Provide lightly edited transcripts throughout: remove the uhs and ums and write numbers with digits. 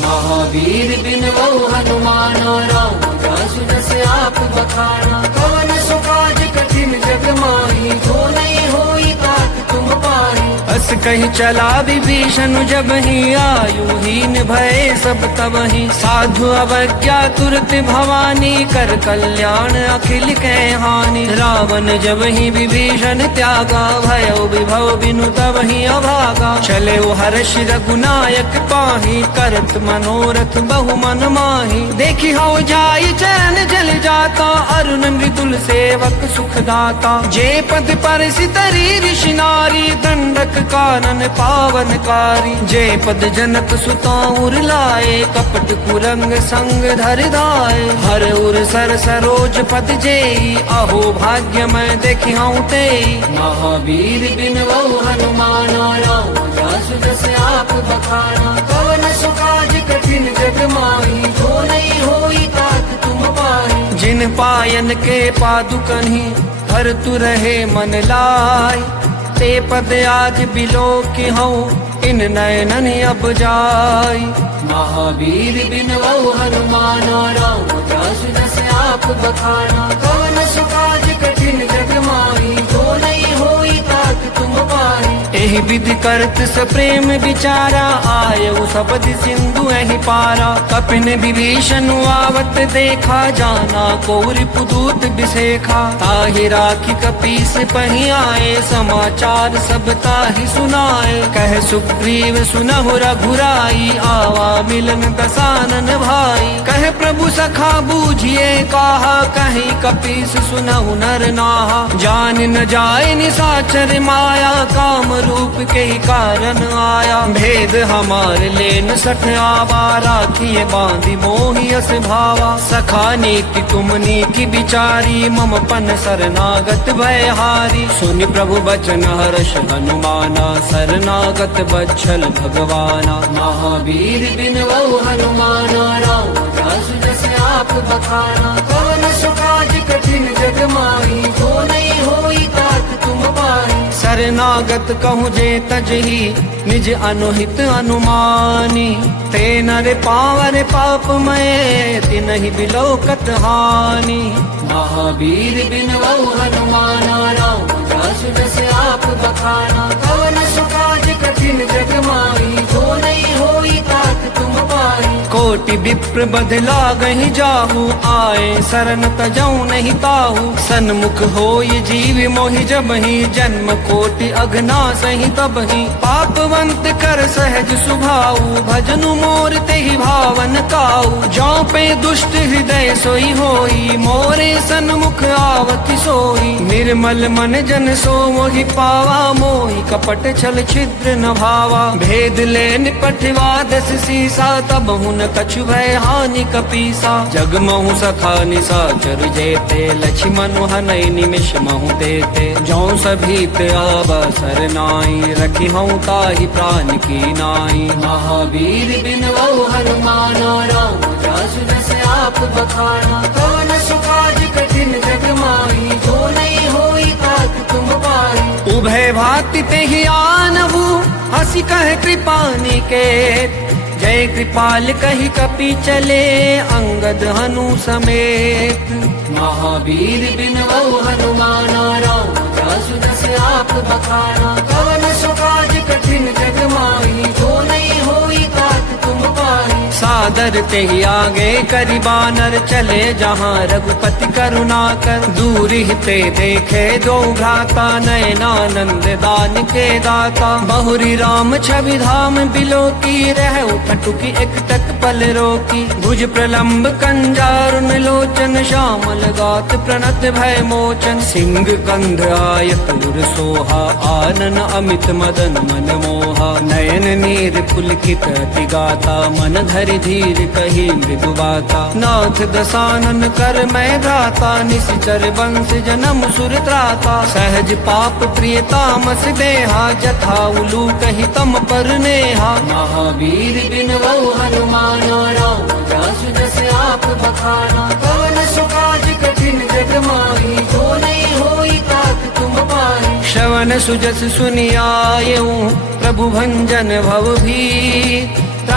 महावीर बिन बहु हनुमान राम जासु जस आप बखाना। कवन सो काज कठिन जग माही जो नहीं होई तात तुम पाही। अस कहीं चला विभीषण जब ही आयुहीन भय सब तबहि। साधु अवज्ञा तुरत भवानी कर कल्याण अखिल के हानि। रावण जब ही विभीषण त्यागा भयो विभव बिनु तबहि अभागा। चले हर्ष रघुनायक पाही करत मनोरथ बहु मन माही। देखी हो जाय चैन जल जाता अरुण मृदुल सेवक सुखदाता। जे पद पर सितरी ऋषि नारी दंडक कानन पावनकारी। जे पद जनक सुता उर लाए कपट कुरंग संग धर धाये। हर उर सर सरोज पद जेई अहो भाग्य मैं देखी हूँ ते। महावीर बिन बहु हनुमान राम जासु जस आप बखाना। कवन सो काज कठिन जग माही जो नहीं होई तात तुम पाही। जिन पायन के पादुकन्हि हर तु रहे मन लाय। ते पद आज बिलो की हूँ इन नयनन अब जाय। महावीर बिन बहु हनुमान राम जासु जस आप बखाना। कवन सो काज कठिन जग माही जो नहीं होई तात तुम पाही। एहि विधि करत सप्रेम विचारा आयु सबद सिंधु एहि पारा। कपिन विभीषण आवत देखा जाना कौरि पुदूत बिसेखा। ताहि राखी कपीस पहि आए समाचार सब ताहि सुनाए। कह सुग्रीव सुनहु रघुराई आवा मिलन दसानन भाई। कह प्रभु सखा बूझिए काहा कहीं कपीस सुनहु नर नाहा। जान न जाए निसाचर माया काम रूप के ही कारण आया। भेद हमार लेन सठ आवा राखिए बांधी मोहि अस भावा। सखा नीति तुम नीति बिचारी मम पन शरणागत भयहारी। सुनि प्रभु बचन हर्ष हनुमाना शरणागत बच्छल भगवाना। महावीर बिन बहु हनुमान राम जासु जस आप बखाना। कवन सो काज कठिन जग माही जो नहीं होई तात तुम पाही। शरणागत कहूँ जे तजही निज अनुहित अनुमानी। ते नर पावर पाप मय तिनहि बिलोकत हानि। महावीर बिन बहु हनुमान राम जासु जस आप बखाना। कवन सो काज कठिन जग माही जो नहीं होई तात तुम पाही। कोटि विप्र बदला गही जाहू आए शरण तजऊ नहीं ताहू। सन्मुख होय जीव मोहि जबहि जन्म कोटि अघना सही तबहि। पापवंत कर सहज सुभाऊ भजनु मोर तेहि भावन काऊ। जौ पे दुष्ट हृदय सोई होई मोरे सन्मुख आवति सोई। निर्मल मन जन सो मोहि पावा मोहि कपट छल छिद्र न भावा। भेद ले निपटवा दस सीसा तब हुन कछु भय हानि कपीसा। जग महु सखा निसाचर जेते लक्ष्मण हनय निमिष महु देते। जौ सभी ते आवा सरनाई रखी हूँ ताहि प्राण की नाई। महावीर बिन बहु हनुमान राम जासु जस आप बखाना। कवन सो काज कठिन जग माही जो नहीं होई तात तुम पाही। उभय भाति ते ही आनहु हसी कह कृपा निकेत। जय कृपाल कही कपि चले अंगद हनु समेत। महावीर बिन बहु हनुमान राम जासु जस आप बखाना। कवन सो काज कठिन जग माही जो नहीं होई तात तुम पाही। सादर ते ही आगे करि बानर चले जहाँ रघुपति करुणा कर। दूर ही ते देखे दो भ्राता नयनानंद दान के दाता। बहुरी राम छवि धाम बिलो की रह फटुकी एक तक पल रोकी। भुज प्रलम्ब कंजारुन लोचन श्यामल गात प्रणत भय मोचन। सिंह कंध आयत उर सोहा आनन अमित मदन मन मोहा। नयन नीर पुलकित अति गाता मन धरि धीर कही मृदु बाता। नाथ दसानन कर मैं भ्राता निश्चर वंश जन्म सुर त्राता। सहज पाप प्रिय तामस देहा जथा उलू कही तम पर नेहा। महावीर बिन बहु हनुमान राम जासु जस आप बखाना। कवन सो काज कठिन जग माही जो नहीं होई तात तुम पाही। श्रवण सुजस सुनियायऊ प्रभु भंजन भव भी।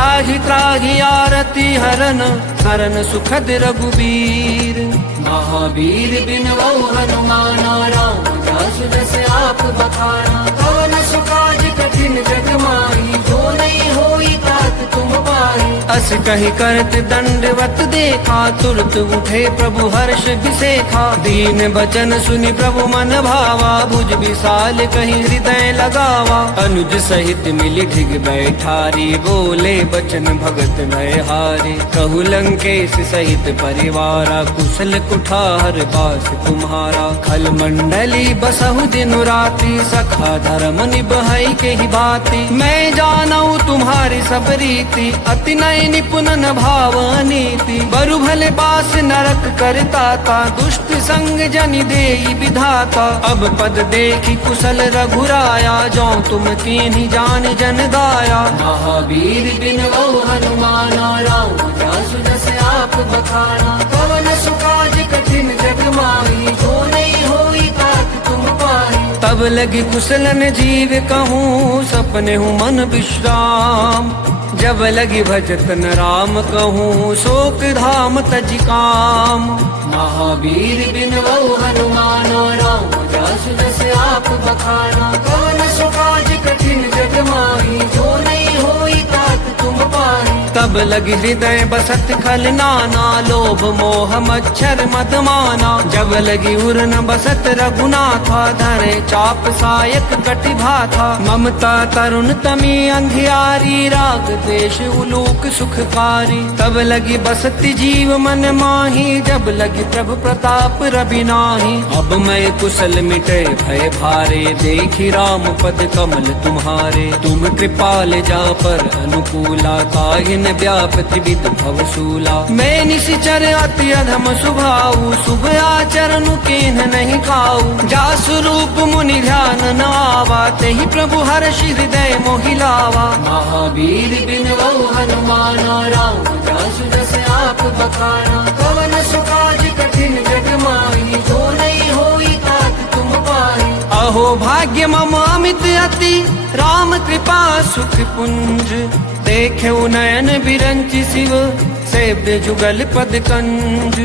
त्राहि त्राहि आरती हरन हरन सुखद रघुबीर। महावीर बिन वौ हनुमाना राम जासु जस आप बखाना। कवन सुकाज कठिन जग माही जो नहीं होई तात तुम पाही। अस कहि करत दंडवत देखा तुरत उठे प्रभु हर्ष बिसेखा। दीन बचन सुनि प्रभु मन भावा भुज विशाल कहि हृदय लगावा। अनुज सहित मिलि ढिग बैठारी बोले बचन भगत भय हारे। कहु लंकेश सहित परिवारा कुशल कुठार बास तुम्हारा। खल मंडली बसहु दिन राति सखा धर्म निबहई के ही बाती। मैं जानऊ तुम्हारी सब रीति अति नय निपुण न भावनीति। बरु भले बास नरक करता था दुष्ट संग जनि देई विधाता। अब पद देखी कुशल रघुराया जो तुम कीन्ही जान जन दाया। महावीर बिन वौ हनुमाना राम जासु जस आप बखाना। कवन सुकाज कठिन जग माही जो नहीं होई तात तुम पाही। तब लगी कुशलन जीव कहूँ सपने हूँ मन विश्राम। जब लगी भजतन राम कहूँ शोक धाम तज काम। महावीर बिन वौ हनुमाना राम जासु जस आप बखाना। कवन सुकाज कठिन जग माही जो नहीं होई तात तुम पाही। तब लगी हृदय बसत खल नाना लोभ मोह मच्छर मद माना। जब लगी उर न बसत रघुनाथा धरे चाप सायक कटि भाथा। ममता तरुण तमी अंधियारी राग देश उलूक सुखकारी। तब लगी बसती जीव मन माही जब लगी प्रभु प्रताप रवि नाही। अब मैं कुशल मिटे भय भारे देखी राम पद कमल तुम्हारे। तुम कृपाल जा पर अनुकूला ताहि न व्याप त्रिविध भवशूला। मैं निशिचर अति अधम सुभाऊ शुभ आचरण केन नहीं खाऊ। जासु रूप मुनि ध्यान न आवा तेहि प्रभु हर्ष हृदय मोहिलावा। महावीर बिन वौ हनुमाना राम जासु जस आप बखाना। कवन सुकाज कठिन जग माही जो नहीं होई तात तुम पाही। अहो भाग्य मम अमित अति राम कृपा सुख पुंज। देखे नयन बिरंचि शिव सेव्य जुगल पद कंज।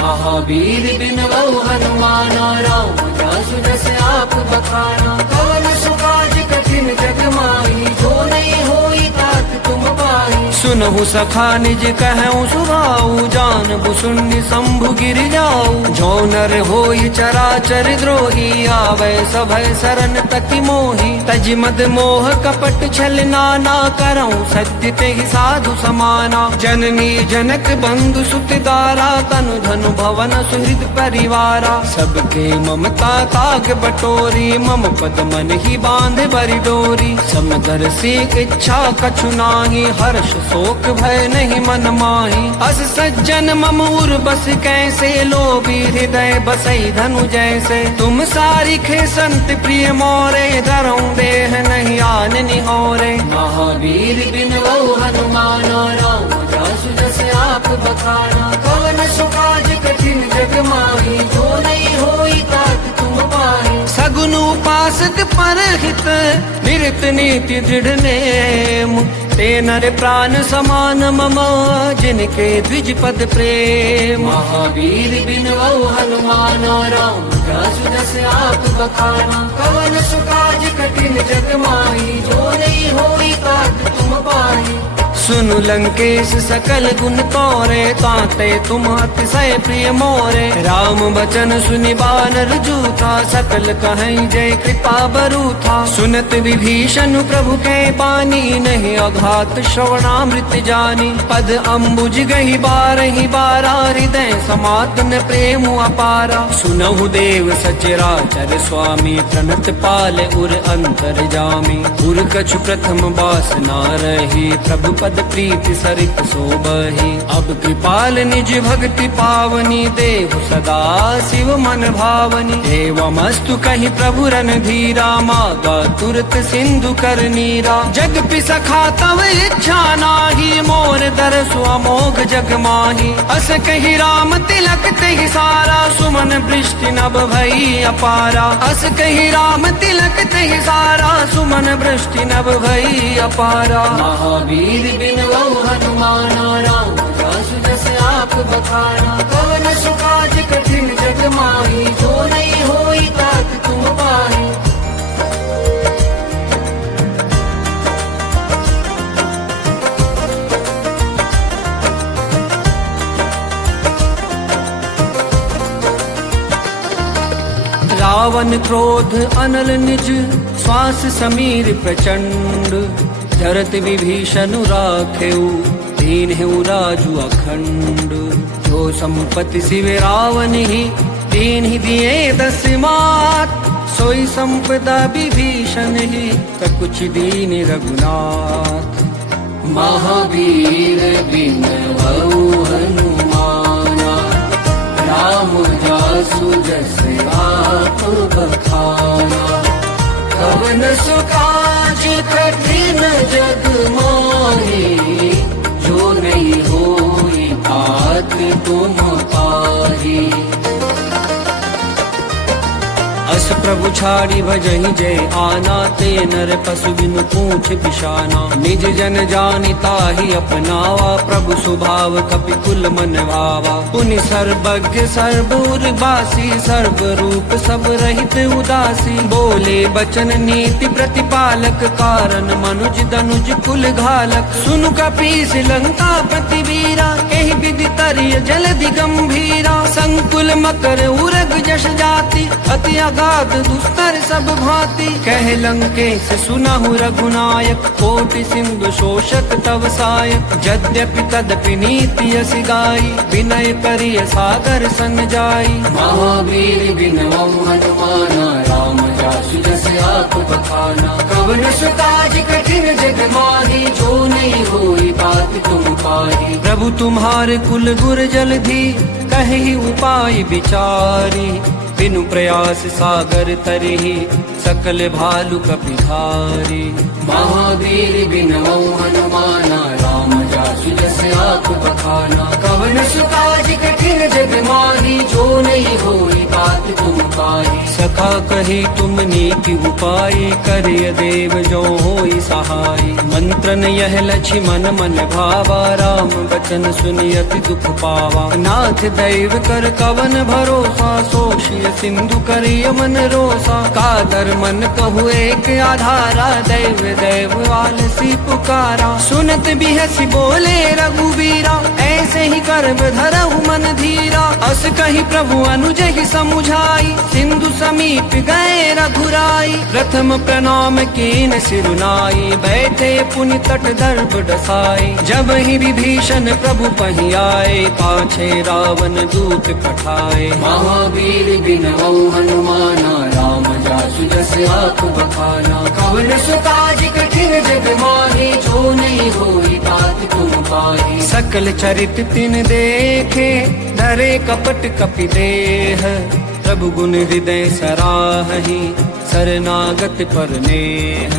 महावीर बिन वौ हनुमाना राम जासु जस आप बखाना। कवन सुकाज कठिन जग माही जो नहीं होई तात तुम पाही। सुनहु सखा निज कहूँ सुभाऊ जानबु शून्य शंभु गिर जाऊ। जो नर होई चराचर द्रोही आवे सभय शरण तकी मोही। तज मद मोह कपट छल नाना करऊँ सत्य ते ही साधु समाना। जननी जनक बंधु सुत दारा तनु धनु भवन सुहृद परिवारा। सबके ममता ताग बटोरी मम पद मन ही बांध बरि डोरी। समदर्शी इच्छा कछु नाही हर्ष शोक भय नहीं मन माही। अस सज्जन मम उर बस कैसे लोभी हृदय बसई धनु जैसे। तुम सारिखे संत प्रिय मोरे धरऊं देह नहीं आन निहोरे। महावीर बिन वौ हनुमाना राम जासु जस आप बखाना। कवन सुकाज कठिन जग माही जो नहीं होई तात तुम पाही। सगुन उपासक परहित निरत नीति दृढ़ नेम। ते नर प्राण समान मम जिनके द्विज पद प्रेम। महावीर बिन वौ हनुमाना राम जासु जस आप बखाना। कवन सुकाज कठिन जग माही जो नहीं होई तात तुम पाही। सुनु लंकेश सकल गुण तोरे ताते तुम अतिशय प्रिय मोरे। राम बचन सुनि बानर जूथा सकल कहीं जय कृपा बरू था। सुनत विभीषण प्रभु के बानी नहीं अघात श्रवणामृत जानी। पद अम्बुज गही बारहि बारा हृदय समातन प्रेम अपारा। सुनहु देव सचराचर स्वामी प्रणत पाल उर अंतर जामी। उर कछु प्रथम वासना रही प्रभु पद प्रीति सरित सोबही। अब कृपाल निज भक्ति पावनी देहु सदा शिव मन भावनी। हे एवमस्तु कहि प्रभु रणधीरा, मागा तुरत सिंधु कर नीरा। जग पिसखा तव इच्छा नाही, मोर दरसु अमोघ जग माही। अस कहि राम तिलक तेहि सारा, सुमन वृष्टि नभ भई अपारा। अस कहि राम तिलक तेहि सारा, सुमन वृष्टि नभ भई अपारा। महावीर बिनवौ हनुमाना, राम जासु जस आप बखाना। कवन सुकाज कठिन जग माही, जो नहीं होई तात तुम पाही। रावण क्रोध अनल निज, श्वास समीर प्रचंड। जरत विभीषण राखेउ, दीनहिउ राजु अखंड। जो संपत्ति शिव रावण ही, दीन्हि दिए दस मात। सोई संपदा विभीषण ही, ककुछ दीन रघुनाथ। महावीर बिनवौ हनुमाना, राम जासु जस आप बखाना। कवन सुकाज कठिन जग माही, जो नहीं होई तात तुम पाही। अस प्रभु छाड़ी भजहि जय आना, ते नर पशु बिनु पूछ बिशाना। निज जन जानि ताहि अपनावा, प्रभु स्वभाव कपि कुल मन भावा। पुनि सर्वज्ञ सर्वउर्वासी, सर्व रूप सब रहित उदासी। बोले बचन नीति प्रतिपालक, कारण मनुज दनुज कुल घालक। सुनु कपीस लंका पति वीरा, एहि विधि तरिय जलधि गंभीरा। संकुल मकर उरग जस जाति, अति अगाध दुस्तर सब भांति। कह लंकेश सुनहु रघुनायक, कोटि सिंधु शोषक तव सायक। यद्यपि तदपि नीति यस गाई, विनय करिय सागर सन जाई। महावीर बिनवौ हनुमाना, राम जासु जस आप बखाना। कवन सुकाज कठिन जग माही, जो नहीं होई तात तुम पाही। प्रभु तुम्हारे कुल गुर जलधि, कहि उपाय विचारी। बिनु प्रयास सागर तरहि, सकल भालु कपिधारी। महावीर बिनवौ हनुमाना, राम जासु जस आप बखाना। कवन सुकाज कठिन जग माही, जो नहीं होई तात तुम पाही। सखा कही तुम नीति उपाय, करिय देव जो होई सहाय। मंत्रन यह लक्ष्मण मन भावा, राम बचन सुनि अति दुख पावा। नाथ दैव कर कवन भरोसा, सोषिय सिंधु करिय मन रोसा। कादर मन कहु एक आधारा, दैव दैव आलसी पुकारा। सुनत बिहसि बोले रघुवीरा, ऐसे ही कर्म धरहु मन धीरा। अस कहि प्रभु अनुजहि समुझाई, सिंधु समीप गए रघुराई। प्रथम प्रणाम कीन सिरुनाई, बैठे पुनि तट दर्भ डसाई। जब ही विभीषण प्रभु पहि आए, पाछे रावण दूत पठाए। महावीर बिनवौ हनुमाना, राम जासु जस आप बखाना। कवन सुकाज कठिन जग माही, जो नहीं होई तात तुम पाही। सकल चरित तिन देखे, धरे कपट कपि देह। प्रभु गुण हृदय सराहि, शरणागत पर नेह।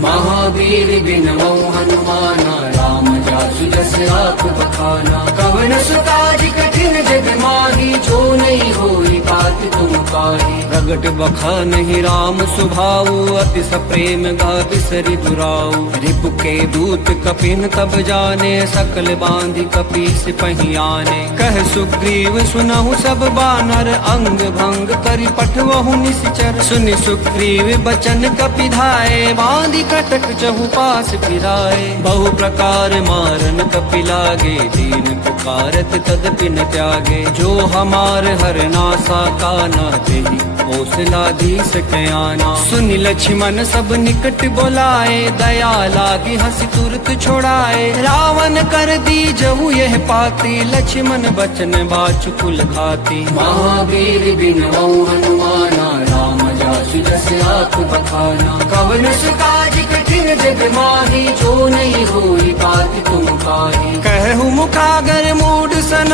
महावीर बिनवौ हनुमाना, राम जासु जस आप बखाना। कवन सुकाज कठिन जग माही, जो नहीं होई तात तुम पाही। प्रगट बखानहि राम सुभाऊ, अति सप्रेम गा बिसरि दुराऊ। रिपु के दूत कपिन तब जाने, सकल बांधि कपीस पहि आने। कह सुग्रीव सुनहु सब बानर, अंग भंग करि पठवहु निश्चर। सुनि सुग्रीव बचन कपि धाये, बांधि कटक चहुपास फिराए। बहु प्रकार मारन कपि लागे, दीन पुकारत तदपि न त्यागे। जो हमार हरनासा काना, तेहि कौशलाधीश कयाना। सुनि लक्ष्मण सब निकट बोलाए, दया लागी हंसी तुरत छोड़ाए। रावण कर दी जहु यह पाती, लक्ष्मण बचन बाचु कुल घाती। महावीर बिनवौ हनुमाना, राम जासु जस आप बखाना। कवन सुकाज कठिन जग माही, जो नहीं होई तात तुम पाही। कहु मुखागर मूढ़ सन,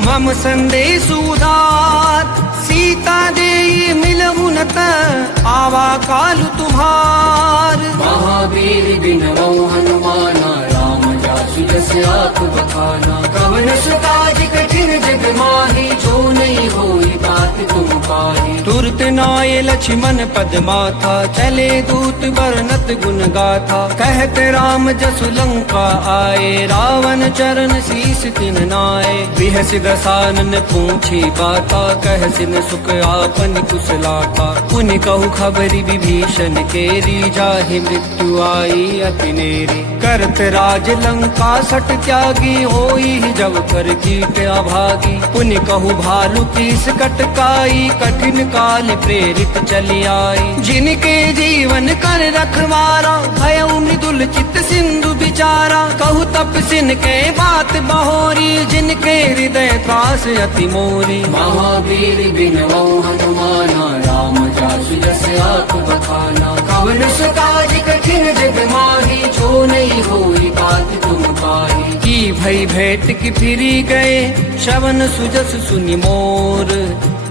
मम संदेश उदार। सीता देई मिलहु न त आवा काल तुम्हार। महावीर बिनवौ हनुमाना राम जासु जस आप बखाना। कवन सुकाज कठिन जग माही जो नहीं होई तात तुम पाही। तुरत नाय लक्ष्मण पद माथा चले दूत बरनत गुण गाथा। कहत राम जसु लंका आए रावण चरण शीस तिन नाय। बिहस दसानन पूछी बाता कहसिन सुख आपन कुशलाता। पुनि कहु खबरि विभीषण केरी जाहि मृत्यु आई अति नेरी। करत राज लंका सट त्यागी होई जब कर कीट अभागी। पुनि कहु भालु कीस कटकाई कठिन काल प्रेरित चली आई। जिनके जीवन कर रखवारा भयउ मृदुल चित सिंधु बिचारा। कहु तपसिन के बात बहोरी जिनके हृदय त्रास अति मोरी। महावीर बिनवौ हनुमाना राम जासु जस आप बखाना। कवन सुकाज कठिन जग माही जो नहीं होई तात तुम पाही। की भई भेंट की फिरी गए श्रवण सुजस सुनि मोर।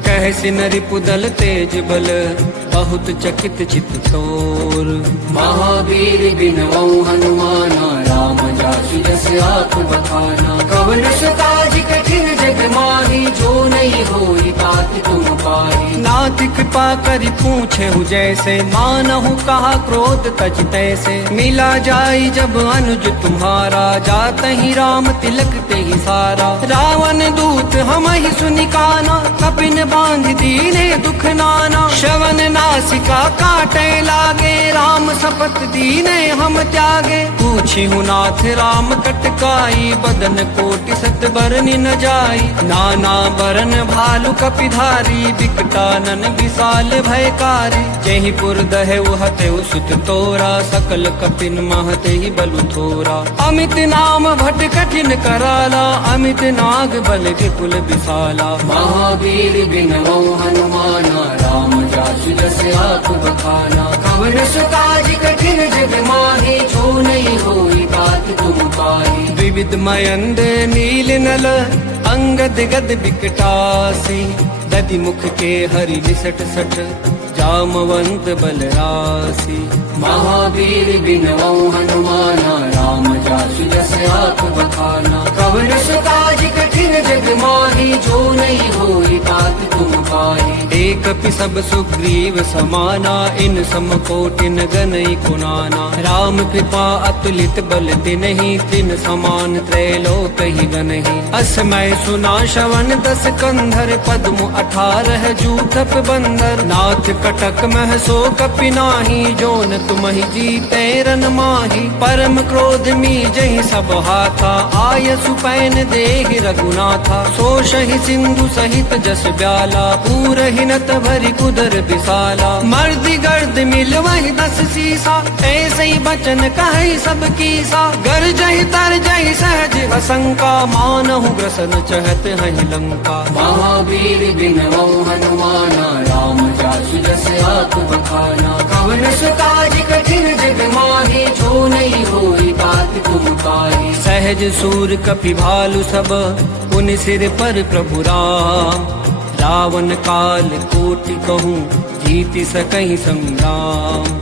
कहसिन रिपुदल तेज बल बहुत चकित चित तोर। महावीर बिनवौ हनुमाना राम जासु जस आप बखाना। कवन सुकाज कठिन जग माही जो नहीं होई तात तुम पाही। नाथ कृपा करि पूछे जैसे मानहु कहा क्रोध तज तैसे। मिला जाई जब अनुज तुम्हारा जात ही राम तिलक ते ही सारा। रावण दूत हम ही सुनि काना कपिन बांध दीने दुख नाना। श्रवण नासिका काटे लागे राम शपथ दीने हम त्यागे। पूछी हूँ नाथ राम कटकाई बदन कोटि सत बरनि न जाई। नाना बरन भालु कपिधारी बिकटानन विशाल भयकारी। जेहि पुर दहे हते सुत तोरा सकल कपिन महते ही बलु थोरा। अमित नाम भट कठिन कराला अमित नाग बल विपुल विशाला। महावीर बिनवौ हनुमाना राम जासु जस आप बखाना। कवन सुकाज कठिन जग माही जो नहीं होई तात तुम पाही। विविध मयंद नील नल अंगद गद बिकटासी। दधि मुख के हरि निसट सठ जामवंत बलरासी। महावीर बिनवौ हनुमाना राम जासु जस आप बखाना। कवन सुकाज कठिन जग माही जो नहीं होई तात तुम पाही। एक पि सब सुग्रीव समाना इन सम कोटिन गनई कुनाना। राम कृपा अतुलित बल तिनहि तिन समान त्रैलोक ही गनहि। असमय सुना श्रवण दस कंधर पद्म 18 जूथप बंदर। नाथ कटक मह सो कपि नाही जोन तुमहि जीते रन माही। परम क्रोध मी जहि सब हाथा आय सुपैन देहि रघुनाथा। सो शहि सिंधु सहित जस ब्याला पूरहि नत भरि कुदर विशाला। मर्दि गर्द मिल वही 10 सीसा ऐसे ही बचन कहे सब कीसा। गर जहि तर जहि सहज असंका मानहु ग्रसन चहत हहि लंका। महावीर बिनवौ हनुमाना राम जासु जस आप बखाना। कवन सुकाज कठिन जग माही जो नहीं होई तात तुम पाही। सहज सूर कपि भालु सब पुनि सिर पर प्रभु राम। रावण काल कोटि कहूँ जीति सकहि संग्राम।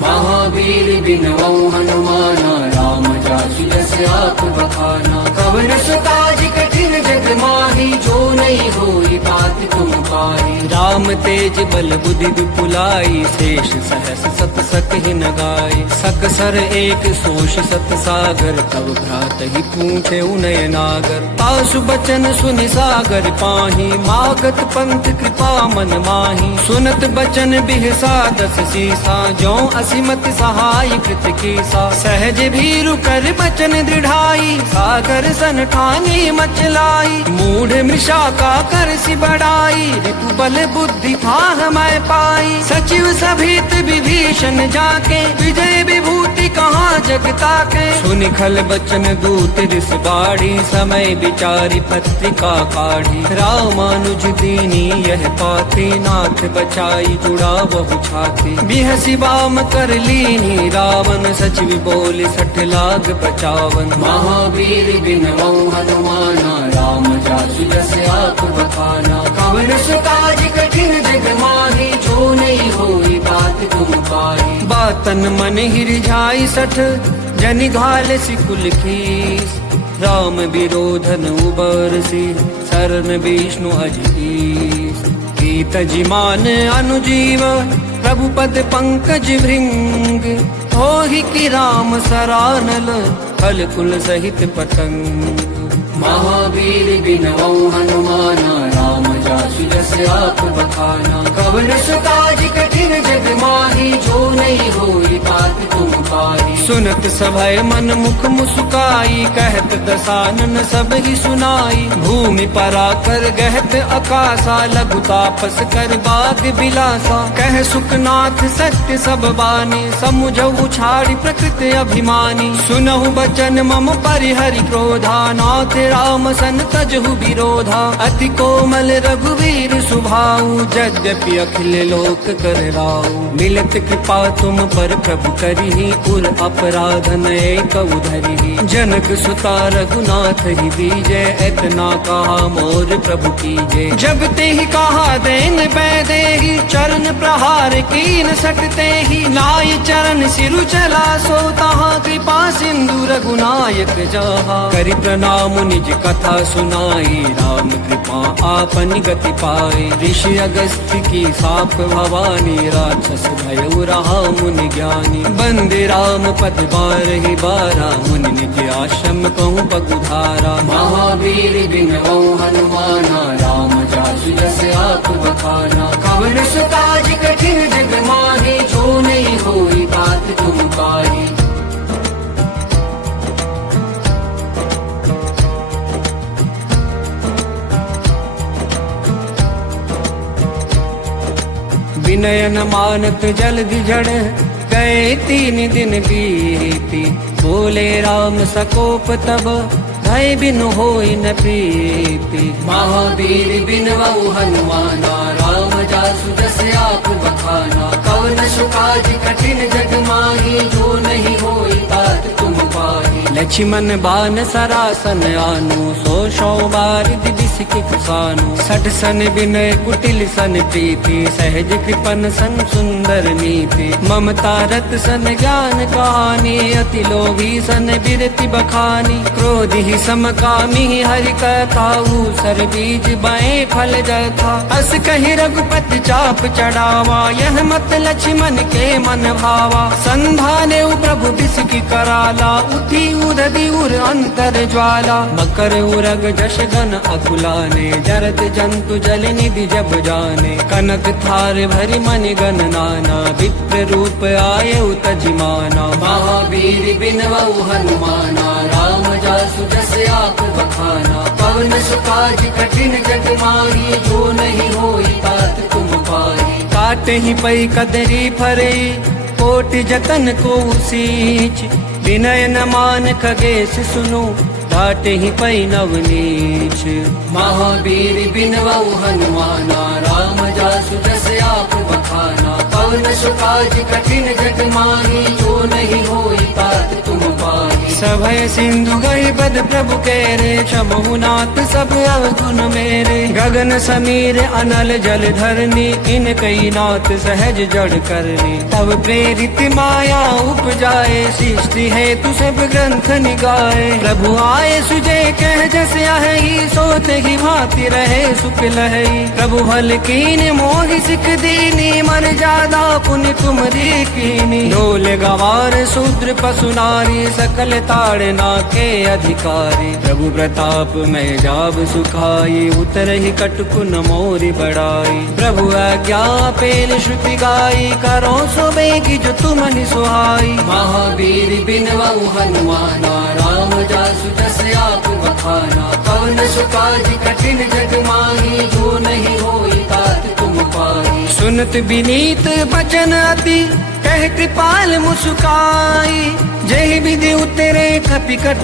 महावीर बिनवौ हनुमाना राम जासु जस आप बखाना। कवन सुकाज कठिन जग माही जो नहीं होई तात तुम पाही। राम तेज बल बुद्धि विपुलाई शेष सहस सत सकहि न गाय। सकसर एक सोष सत सागर तब भ्रात ही पूछे उनय नागर। तासु बचन सुनि सागर पाही मागत पंथ कृपा मन माही। सुनत बचन बिहसा 10 सीसा जो असिमत सहाय कृत कीसा। सहज भीरु कर बचन दृढ़ाई सागर सन ठानी मचलाई। मूढ़ मृषा का कर सि बढ़ाई रिपु बल बुद्धि था मैं पाई। सचिव सभित विभीषण जाके विजय विभूति कहाँ जगता के। सुनि खल बचन दूत रिस बाढ़ी, समय विचारी पत्रिका काढ़ी। रामानुज दीनी यह पाते, नाथ बचाई जुड़ा बहु छाती। बिहसी बाम कर लीनी रावण, सचिव बोले 60 लाख 55। महावीर बिनवौ हनुमाना, राम जासु जस आप बखाना। कवन सुकाज कठिन जग माही, जो नहीं होई बात तुम पाई। बातन मन हिरझाई 60, जनि घाल सिकुल खीस। राम विरोधन उबरसी, शरण विष्णु अजीस। कीत जिमान अनुजीव, प्रभु पद पंकज भृंग। होहि कि राम सरानल, फल कुल सहित पतंग। महावीर बिनवौ हनुमाना, राम जासु जस आप बखाना। कवन सुकाज कठिन जग माही, जो नहीं होई बात तुम पाई। सुनत सभय मन मुख मुस्काई, कहत दसानन सब ही सुनाई। भूमि परा कर गहत आकाशा, लघु तापस कर बाग बिलासा। कह सुखनाथ सत्य सब बानी, समुझौ उछाड़ी प्रकृति अभिमानी। सुनहु बचन मम परिहरि क्रोधा, नाथ राम सन तजहु विरोधा। अति कोमल रघुवीर सुभाऊ, यद्यपि अखिल लोक कर राऊ। मिलत कृपा तुम पर प्रभु करिहि, उर अपराध नये कउ धरिहि। जनक सुता रघुनाथ ही दीजे, इतना कहा मोर प्रभु कीजे। जब ते ही कहा देन बैदेहि, चरण प्रहार कीन सकते ही। नाय चरण सिरु चला सो तहाँ, कृपा सिंधु रघुनायक जहाँ। करि प्रणाम निज कथा सुनाई, राम कृपा आपन गति पाए। ऋषि अगस्त्य की साप भवानी, राक्षस भयउ रहा मुनि ज्ञानी। बंदे राम पद बारहि बारा, मुनि निज आश्रम कहूँ पगुधारा। महावीर बिनवौ हनुमाना, राम जासु जस आप बखाना। कवन सुकाज कठिन जग माही, जो नहीं होई बात तुम पाई। विनयन मानत जल्दि जड़, गए 3 दिन बीती। बोले राम सकोप तब, भय बिनु होई न प्रीति। महावीर बिनवौ हनुमाना, राम जासु जस आप बखाना। कवन सुकाज कठिन जग माही, जो नहीं होई बात तुम पाई। लक्ष्मण बान सरासन आनु, 100 बारिद बिसिक सानु। 60 सन विनय कुटिल सन प्रीति, सहज कृपन सन सुंदर नीति। ममता रत सन ज्ञान कहानी, अति लोभी सन बिरति बखानी। क्रोधि ही समकामी हरि कथाऊ, सर बीज बए फल जथा। अस कहि रघुपति चाप चढ़ावा, यह मत लक्ष्मण के मन भावा। संधाने प्रभु बिसिक कराला, उठी उदधि उर अंतर ज्वाला। मकर उरग जश गन अकुलाने, जरत जंतु जल निधि जब जाने। कनक थार भरि मन गन नाना, विप्र रूप आये तजिमाना। महावीर बिनवौ हनुमाना, राम जासु जस आप बखाना। पवन सुकाज कठिन जग माही, जो नहीं होई बात तुम पाई। काटे ही पई कदरी फरे, कोटि जतन को सींच। विनय न मान खगेश सुनो, काटे ही पई नवनीच। महावीर बिनवौ हनुमाना, राम जासु जस आप बखाना। पवन सुकाज कठिन जग माही, जो नहीं होई बात तुम पाई। सभय सिंधु गई बद प्रभु केरे, क्षमहु नाथ सब अवगुण मेरे। गगन समीर अनल जल धरनी, इन कई नाथ सहज जड़ करनी। तब प्रेरित माया उपजाए, सृष्टि हेतु सब ग्रंथ निगाए। प्रभु आए सुजय कह जस आहि, सोते ही भांति रहे सुख लहई। प्रभु भल कीन मोहि सिख दीनी, मन जादा पुण्य तुमरी कीनी। ढोल गवार शूद्र पशु नारी, सकल ताड़ना के अधिकारी। प्रभु प्रताप में जाब सुखाई, उतर ही कटकुन मोरी बढ़ाई। प्रभु आज्ञा पेल श्रुति गाई, करो सो बेगी जो तुमनि सुहाई। महावीर बिनवौ हनुमाना, राम जासु जस आप बखाना। पवन सुकाज कठिन जग माही, जो नहीं होई बात तुम पाई। सुनत विनीत बचन अति, कह कृपाल मुस्काई। जहि विधि उतरे कपिकट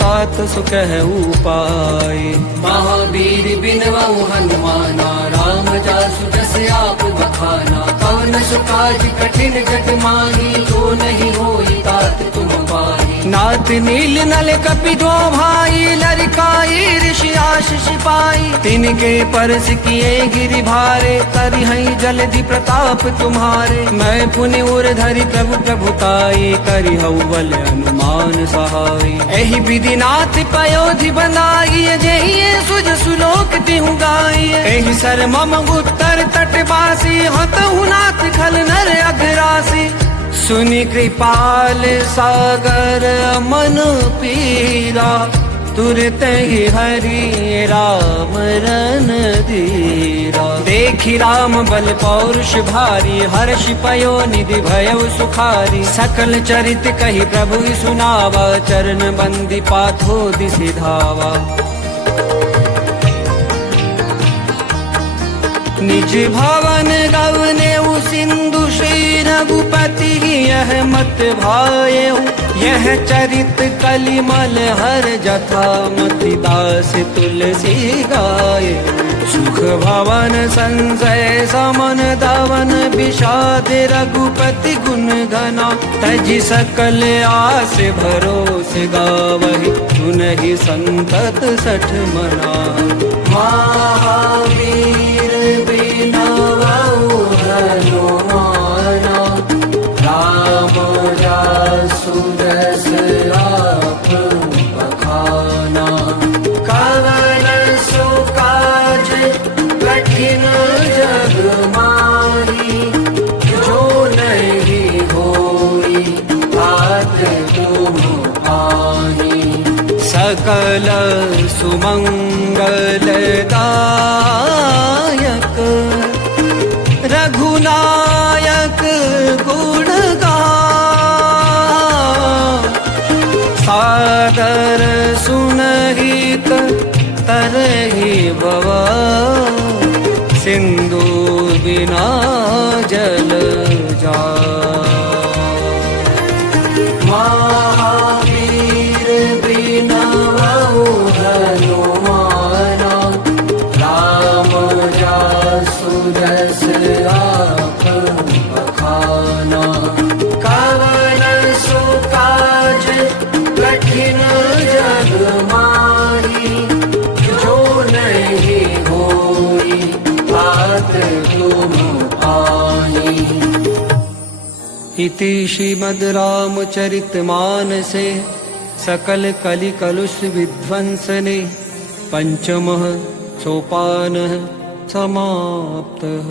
तात सुकह उपाय। महावीर बिनवऊ हनुमाना राम जासु जस आप बखाना। कवन सुकाज कठिन जग माही जो नहीं होई तात तुम पाही। नाथ नील नल कपि दो भाई लरिकाई ऋषि आशीष पाई। तिनके परस किए गिरि भारे तरहि जलधि प्रताप तुम्हारे। मैं पुनि उर धरि प्रभु प्रभुताई करि हऊ बल हनुमान सहाय। एहि विधि नाथ पयोधि बनाई जेहि सुज सुलोक तिहु गाई। एहि सर मम उत्तर तटवासी हतहु नाथ खल नर अघरासी। सुनि कृपाल सागर मन पीरा तुरत ही हरि राम रन धीरा। देखि राम बल पौरुष भारी हर्ष पयो निधि भयउ सुखारी। सकल चरित कहि प्रभु सुनावा चरण बंदी पाथो दिसि धावा। निज भवन गवने सिंधु श्री रघुपति यह मत भायऊ। यह चरित कलिमल हर जथा मति दास तुलसी गाये। सुख भवन संशय समन धवन विषाद रघुपति गुण घना। तजि सकल आस भरोस गावहि सुनहि संतत सठ मना। महावीर बिनवऊ हनुमाना राम जासु जस आप बखाना। कवन सुकाज कठिन जग माही जो नहीं होई तात तुम पाही। सकल सुमंगल दायक रघुनायक गुणगान। सादर सुनहित तरहि भव सिंधु बिना जल जाय। महावीर बिनवऊ हनुमाना राम जासु जस आप बखाना। कवन सुकाज कठिन जग माही जो नहीं होई तात तुम पाही। इति श्रीमद् रामचरित मानसे सकल कलि कलुष विध्वंसने पंचमः सोपानः समाप्तः।